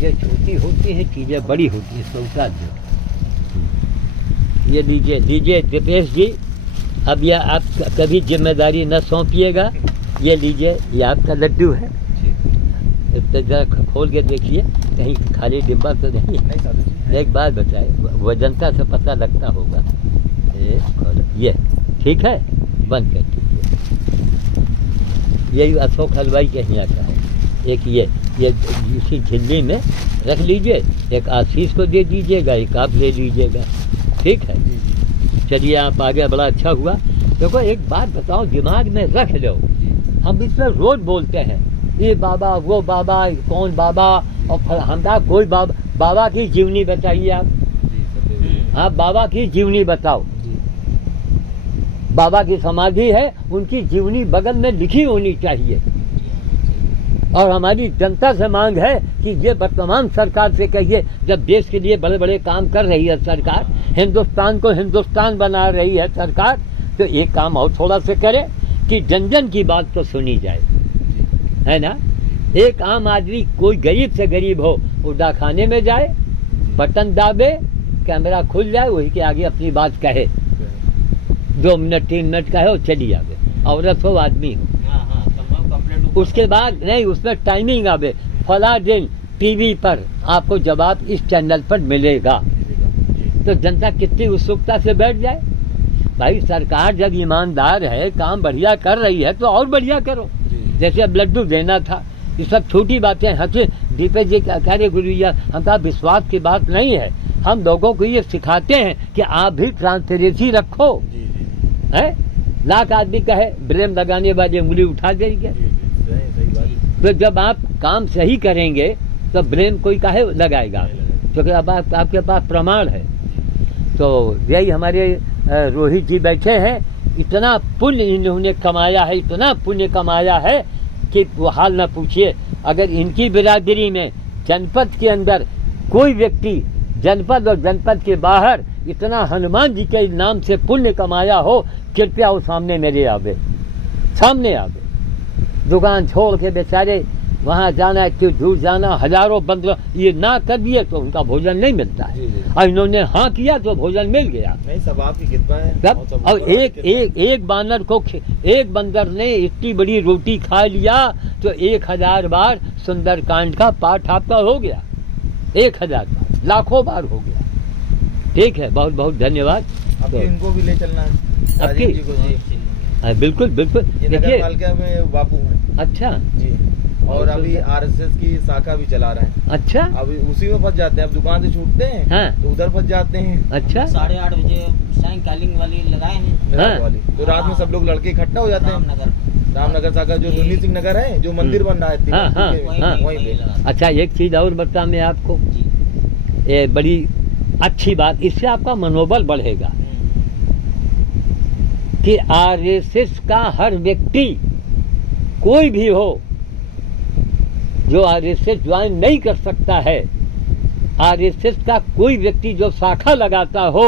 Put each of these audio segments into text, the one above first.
चीज़ें छोटी होती हैं, चीज़ें बड़ी होती हैं, सोचा दो। ये लीजिए दीपेश जी, अब यह आप कभी जिम्मेदारी न सौंपिएगा। ये लीजिए, ये आपका लड्डू है। तो जरा खोल के देखिए, कहीं खाली डिब्बा तो नहीं है। एक बात बताए, वजनता से पता लगता होगा। ये ठीक है, बंद कर दीजिए। यही अशोक हलवाई के यहाँ का है। एक ये इसी झिल्ली में रख लीजिए, एक आशीष को दे दीजिएगा, एक आप ले लीजिएगा, ठीक है। चलिए आप आगे, बड़ा अच्छा हुआ। देखो एक बात बताओ, दिमाग में रख लो, हम इसमें रोज बोलते हैं ये बाबा वो बाबा, कौन बाबा, और हमरा कोई बाबा की जीवनी बताइए आप। हाँ, बाबा की जीवनी बताओ। बाबा की समाधि है, उनकी जीवनी बगल में लिखी होनी चाहिए। और हमारी जनता से मांग है कि ये वर्तमान सरकार से कहिए, जब देश के लिए बड़े बड़े काम कर रही है सरकार, हिंदुस्तान को हिंदुस्तान बना रही है सरकार, तो एक काम और थोड़ा से करे कि जन जन की बात तो सुनी जाए, है ना। एक आम आदमी, कोई गरीब से गरीब हो, उड़ा खाने में जाए, बटन दाबे, कैमरा खुल जाए, वही के आगे अपनी बात कहे, 2 मिनट 3 मिनट कहे और चली आवे, औरत हो आदमी हो। उसके बाद नहीं, उसमें टाइमिंग आवे, फला दिन टीवी पर आपको जवाब इस चैनल पर मिलेगा। तो जनता कितनी उत्सुकता से बैठ जाए। भाई सरकार जब ईमानदार है, काम बढ़िया कर रही है, तो और बढ़िया करो। जैसे अब लड्डू देना था, ये सब छोटी बातें हंसे। दीपेश जी कह रहे गुरुजी, हमका विश्वास की बात नहीं है, हम लोगों को ये सिखाते हैं कि आप भी ट्रांसपेरेंसी रखो, है। लाख आदमी कहे ब्लेम लगाने वाले उंगली उठा देंगे, तो जब आप काम सही करेंगे तो ब्लेम कोई काहे लगाएगा, क्योंकि अब आपके पास प्रमाण है। तो यही हमारे रोहित जी बैठे हैं, इतना पुण्य इन्होंने कमाया है, इतना पुण्य कमाया है कि वो हाल न पूछिए। अगर इनकी बिरादरी में जनपद के अंदर कोई व्यक्ति, जनपद और जनपद के बाहर, इतना हनुमान जी के नाम से पुण्य कमाया हो, कृपया वो सामने मेरे आवे, सामने आवे। दुकान छोड़ के बेचारे वहाँ जाना, इतनी दूर जाना, हजारों बंदर, ये ना कर दिए तो उनका भोजन नहीं मिलता है। और इन्होंने हाँ किया तो भोजन मिल गया। नहीं, सब आपकी कृपा है। और एक बानर को, एक बंदर ने इतनी बड़ी रोटी खा लिया तो 1000 बार सुंदरकांड का पाठ आपका हो गया। 1000 बार, लाखों बार हो गया। ठीक है, बहुत बहुत धन्यवाद। तो इनको भी ले चलना है, आपकी जी को जी। बिल्कुल बिल्कुल। नगर पालिका में बापू हैं। अच्छा जी, और अभी आरएसएस की शाखा भी चला रहे हैं। अच्छा, अभी उसी में फंस जाते हैं। अब दुकान से छूटते हैं, हाँ, तो उधर फंस जाते हैं। अच्छा, 8:30 बजे साइकिलिंग वाली लगाए हैं, हाँ, वाली। तो रात में सब लोग लड़के इकट्ठा हो जाते हैं। रामनगर शाखा जो नुन्नी सिंह नगर है, जो मंदिर बन रहा है, हाँ, हाँ, वहीं पे। अच्छा, एक चीज और बता मैं आपको, ये बड़ी अच्छी बात, इससे आपका मनोबल बढ़ेगा कि आरएसएस का हर व्यक्ति, कोई भी हो जो आरएसएस ज्वाइन नहीं कर सकता है, आरएसएस का कोई व्यक्ति जो शाखा लगाता हो,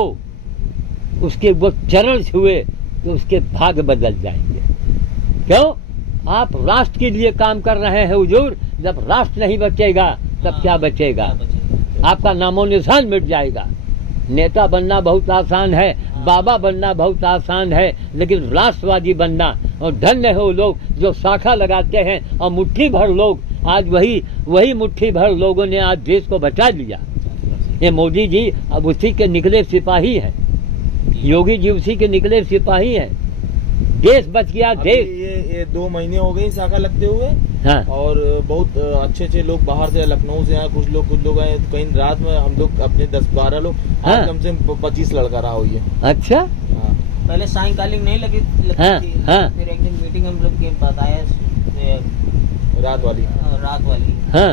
उसके वो चरण छुए तो उसके भाग्य बदल जाएंगे। क्यों? आप राष्ट्र के लिए काम कर रहे हैं हुजूर। जब राष्ट्र नहीं बचेगा तब क्या बचेगा? आपका नामो निशान मिट जाएगा। नेता बनना बहुत आसान है, बाबा बनना बहुत आसान है, लेकिन राष्ट्रवादी बनना, और धन्य है वो लोग जो शाखा लगाते हैं और मुट्ठी भर लोग, आज वही मुट्ठी भर लोगों ने आज देश को बचा लिया। ये मोदी जी अब उसी के निकले सिपाही हैं, योगी जी उसी के निकले सिपाही हैं। देश बच गया, देश। ये 2 महीने हो गए शाखा लगते हुए, हाँ, और बहुत अच्छे लोग बाहर से, लखनऊ से आए, कुछ लोग आए। कहीं रात में हम लोग अपने 10-12 लोग, हाँ, कम से कम 25 लड़का रहा हुई है। अच्छा, हाँ। पहले साइकिलिंग नहीं लगती हाँ, थी, हाँ, फिर एक दिन मीटिंग हम लोग के बताया रात वाली, हाँ,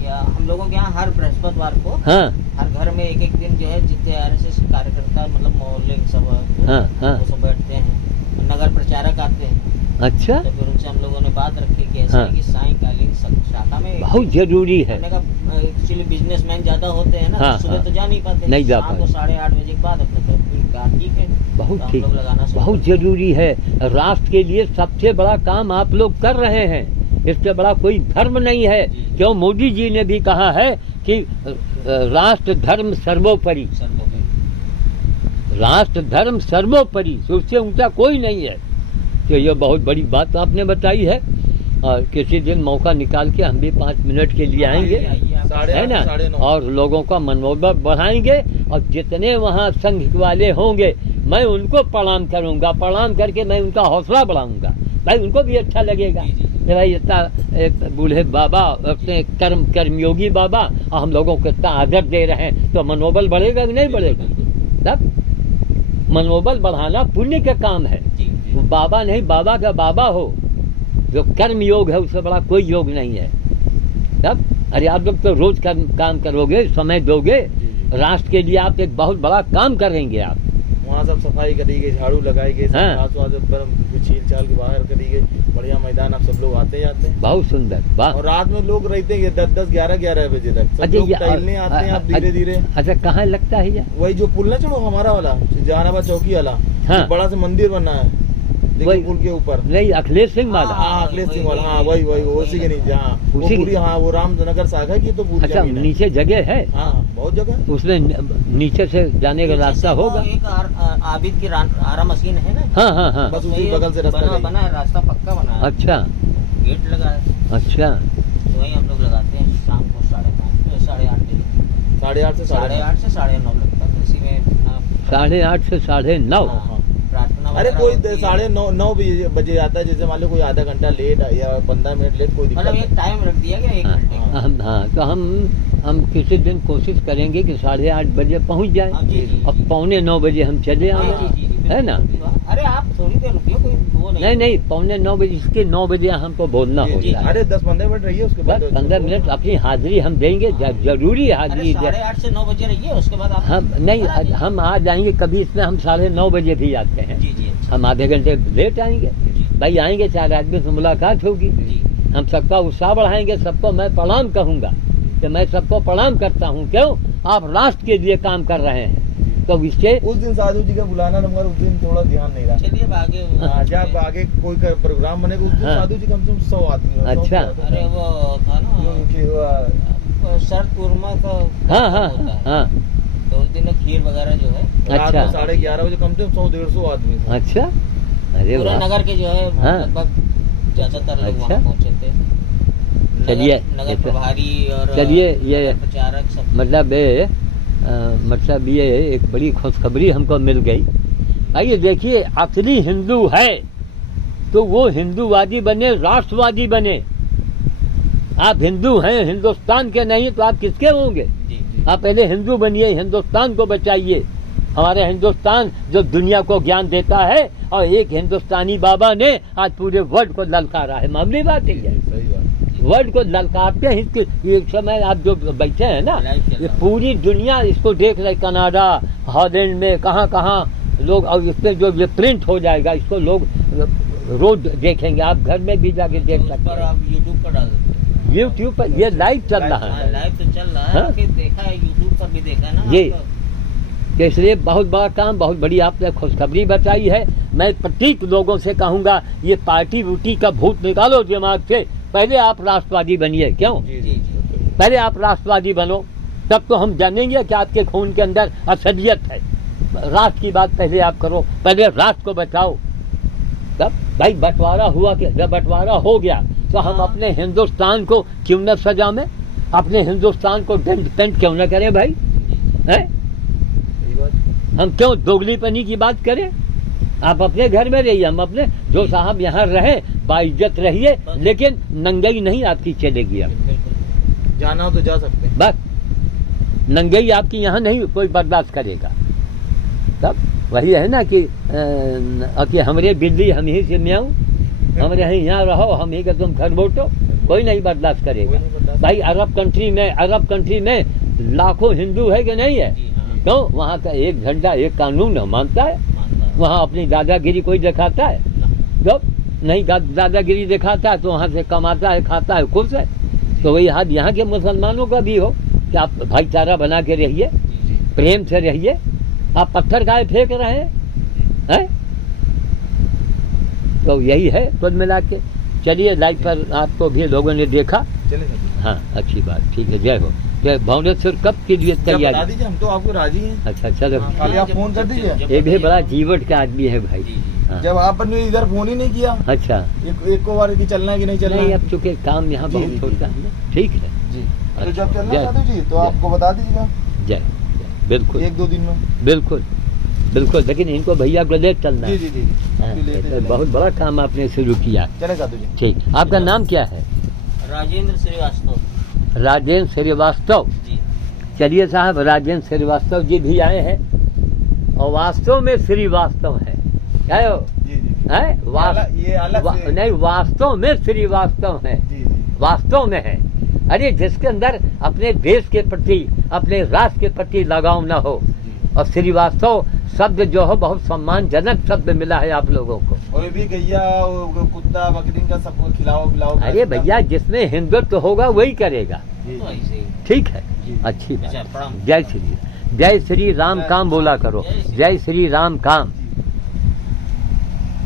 या हम लोगों के यहाँ हर बृहस्पतिवार को, हाँ, हर घर में एक दिन जो है, जितने आरएसएस कार्यकर्ता, मतलब मोहल्ले सब, हाँ, हाँ, वो सब बैठते हैं, नगर प्रचारक आते हैं। अच्छा, तो फिर उनसे हम लोगों ने बात रखी कि ऐसे, हाँ, कि साइकिलिंग शाखा में बहुत जरूरी है। एक्चुअली बिजनेसमैन ज्यादा होते हैं ना, हाँ, सुबह हाँ, तो जा नहीं पाते, नहीं जा शाम को पाते। 8:30 बजे के बाद अपने ठीक है, बहुत तो ठीक, हम लोग लगाना शुरू बहुत कर दिया। जरूरी है। राष्ट्र के लिए सबसे बड़ा काम आप लोग कर रहे हैं, इससे बड़ा कोई धर्म नहीं है। क्यों? मोदी जी ने भी कहा है कि राष्ट्र धर्म सर्वोपरि, राष्ट्र धर्म सर्वोपरि, उससे ऊंचा कोई नहीं है। तो ये बहुत बड़ी बात आपने बताई है। और किसी दिन मौका निकाल के हम भी 5 मिनट के लिए आएंगे, है ना, और लोगों का मनोबल बढ़ाएंगे। और जितने वहाँ संघ वाले होंगे मैं उनको प्रणाम करूँगा, प्रणाम करके मैं उनका हौसला बढ़ाऊँगा। भाई उनको भी अच्छा लगेगा कि भाई इतना एक बूढ़े बाबा, अपने कर्मयोगी बाबा हम लोगों को इतना आदर दे रहे हैं, तो मनोबल बढ़ेगा कि नहीं बढ़ेगा? तब मनोबल बढ़ाना पुण्य का काम है। वो बाबा नहीं, बाबा का बाबा हो, जो कर्म योग है उससे बड़ा कोई योग नहीं है। तब अरे आप लोग तो रोज काम करोगे, समय दोगे, राष्ट्र के लिए आप एक बहुत बड़ा काम करेंगे। आप वहाँ सब सफाई करी गई, झाड़ू लगाई गई, हाँ। छील छाल के बाहर करी गई, बढ़िया मैदान, आप सब लोग आते जाते हैं, बहुत सुंदर। वाह। और रात में लोग रहते हैं 10-10, 11-11 बजे तक, सब लोग टहलने आते हैं। आप धीरे धीरे। अच्छा, कहाँ लगता है ये? वही जो पुल ना चढ़ो हमारा वाला जहानाबाद चौकी वाला, हाँ। बड़ा सा मंदिर बना है देखिए पुल के ऊपर। नहीं, अखिलेश सिंह वाला। हाँ, अखिलेश सिंह वाला, हाँ वही उसी के नीचे। हाँ वो उसी पूरी, हाँ वो रामनगर शाखा की तो पूरी अच्छा, जमीन है। नीचे जगह है? हाँ बहुत जगह। उसमें नीचे से जाने का रास्ता होगा। एक आबिद की आरा मशीन है ना, हाँ हाँ हाँ। बस उसी बगल से रास्ता बना है, रास्ता पक्का बना है। अच्छा, गेट लगा है। अच्छा। तो वही हम लोग लगाते हैं शाम को 5:30 8:30 बजे। 8:30 से 8:30 से 9:30 लगता है। तो इसी में 8:30 से 9:30। हाँ, प्रार्थना अरे कोई वगैरह होती है। 9:30 बजे आता है, जैसे मान लो कोई आधा घंटा लेट या 15 मिनट लेट, कोई दिक्कत मतलब नहीं। एक टाइम रख दिया गया 1 घंटे का। हाँ, तो हम किसी दिन कोशिश करेंगे कि 8:30 बजे पहुंच जाए, हाँ, जी, जी, और जी। 8:45 बजे हम चले हाँ, आए, जी, जी, है ना? अरे आप थोड़ी देर रुकिए, कोई वो नहीं। नहीं, 8:45 बजे, इसके 9 बजे हमको बोलना जी, जी। होता है। अरे 10-15 मिनट रहिए, उसके बाद बस 15 मिनट अपनी हाजिरी हम देंगे, जरूरी अरे हाजिरी दे। 8:30 से 9 बजे रहिए, उसके बाद आप। हम नहीं, हम आ जाएंगे कभी, इसमें हम 9:30 बजे भी आते हैं। जी जी, अच्छा। हम आधे घंटे लेट आएंगे। जी भाई आएंगे, 4 आदमी से मुलाकात होगी, जी। हम सबका उत्साह बढ़ाएंगे, सबको मैं प्रणाम कहूँगा कि मैं सबको प्रणाम करता हूँ। क्यों? आप राष्ट्र के लिए काम कर रहे हैं। तो इससे उस दिन साधु जी का बुलाना नंबर, उस दिन थोड़ा ध्यान नहीं रहा। चलिए अब आगे। जब आगे कोई प्रोग्राम बनेगा उस दिन हाँ। साधु जी कम से कम 100 आदमी। अच्छा। अरे वो था ना शरद पूर्णिमा का हाँ हाँ होता है। हाँ। तो उस दिन खीर वगैरह जो है रात अच्छा। में 11:30 बजे कम से कम 100-150 आदमी। अच्छा, अरे पूरे वाह। नगर के जो है हाँ। लगभग ज्यादातर लोग अच्छा। वहाँ पहुँचे थे। चलिए, नगर प्रभारी और चलिए, ये प्रचारक सब। मतलब ये एक बड़ी खुशखबरी हमको मिल गई। आइए देखिए, असली हिंदू है तो वो हिंदूवादी बने, राष्ट्रवादी बने। आप हिंदू हैं, हिंदुस्तान के नहीं तो आप किसके होंगे? जी जी। आप पहले हिंदू बनिए, हिंदुस्तान को बचाइए। हमारे हिंदुस्तान जो दुनिया को ज्ञान देता है, और एक हिंदुस्तानी बाबा ने आज पूरे वर्ल्ड को ललकारा है। मामूली बात है ये, सही बात। वर्ल्ड को ललकारते हैं। ये समय आप जो बैठे हैं ना, ये पूरी दुनिया इसको देख रहे। कनाडा, हॉलैंड में कहाँ लोग, और इस पे जो ये प्रिंट हो जाएगा, इसको लोग रोज देखेंगे। आप घर में भी जाके देख सकते पर हैं। आप यूट्यूब पर डाल देते हैं। यूट्यूब पर ये लाइव चल रहा हाँ, है। लाइव तो चल रहा है। हाँ? आपने देखा है, यूट्यूब पर भी देखा है ना जी। आपका? तो इसलिए बहुत बड़ा काम, बहुत बड़ी आपने खुशखबरी बताई है। मैं प्रत्येक लोगों से कहूंगा, ये पार्टी वूटी का भूत निकालो दिमाग से। पहले आप राष्ट्रवादी बनिए। क्यों? जी जी जी। जी। पहले आप राष्ट्रवादी बनो, तब तो हम जानेंगे कि आपके खून के अंदर असलियत है। राष्ट्र की बात पहले आप करो, पहले राष्ट्र को बचाओ। तब भाई बंटवारा हुआ, कि जब बंटवारा हो गया तो हम हाँ। अपने हिंदुस्तान को क्यों न सजा में, अपने हिंदुस्तान को डेंट पेंट क्यों न करें भाई? हैं? सही बात। हम क्यों दोगलीपनी की बात करें? आप अपने घर में रहिए, हम अपने, जो साहब यहाँ रहे बाइज्जत रहिए, लेकिन नंगई नहीं आपकी चलेगी। अब बिल्कुल। जाना हो तो जा सकते हैं। बस नंगई आपकी यहाँ नहीं कोई बर्दाश्त करेगा। तब वही है ना कि हमरे बिल्ली हम ही से म्याऊं, हम रहे यहाँ रहो, हम ही का तुम घर बोटो, कोई नहीं बर्दाश्त करेगा। कोई नहीं बर्दाश्त। भाई अरब कंट्री में लाखों हिंदू है कि नहीं है? जी हाँ, तो वहाँ का एक झंडा, एक कानून मानता है। मानता है। वहाँ अपनी दादागिरी कोई दिखाता है? जब नहीं दादागिरी दिखाता है तो वहाँ से कमाता है, खाता है, खुश है। तो वही हाथ यहाँ के मुसलमानों का भी हो कि आप भाईचारा बना के रहिए, जी जी। प्रेम से रहिए। आप पत्थर काहे फेंक रहे हैं? तो यही है कुल मिला के। चलिए, लाइव पर आपको भी लोगों ने देखा। चले सकते हैं। हाँ, अच्छी बात, ठीक है, जय हो। तो भुवनेश्वर कब के लिए बता तैयारी? दीजिए, हम तो आपको राजी हैं। अच्छा चलो, खाली आप फोन कर दीजिए। ये भी बड़ा जीवट का आदमी है भाई। हाँ। जब आपने इधर फोन ही नहीं किया अच्छा एक को बार की चलना है कि नहीं चलना नहीं, है। अब चूंकि काम यहाँ जी, बहुत जी, होता है ना, ठीक है। जी अच्छा, तो जब चलना जय- साधु जी तो जय- आपको बता दीजिएगा जय जय, बिल्कुल 1-2 दिन में। बिल्कुल बिल्कुल, लेकिन इनको भैया को ले चलना जी है। जी जी हाँ, फिर लेते तो चलेंगे। बहुत बड़ा काम आपने शुरू किया। चले साधु जी। ठीक, आपका नाम क्या है? राजेंद्र श्रीवास्तव राजेंद्र श्रीवास्तव। जी। चलिए साहब, राजेंद्र श्रीवास्तव जी भी आए हैं और वास्तव में श्रीवास्तव है। क्या है वो? जी जी है ये अलग से। नहीं, वास्तव में श्रीवास्तव है, जी जी वास्तव में है। अरे जिसके अंदर अपने देश के प्रति, अपने राष्ट्र के प्रति लगाव न हो। और श्रीवास्तव शब्द जो हो बहुत सम्मानजनक शब्द मिला है आप लोगों को। और ये भी गैया वो कुत्ता बकरी का सबको खिलाओ पिलाओ। अरे भैया, जिसमें हिंदुत्व होगा वही करेगा। जी, तो ऐसे ही। ठीक है, जी। अच्छी अच्छा, बात। प्रणाम। जय श्री राम काम बोला करो। जय श्री राम काम।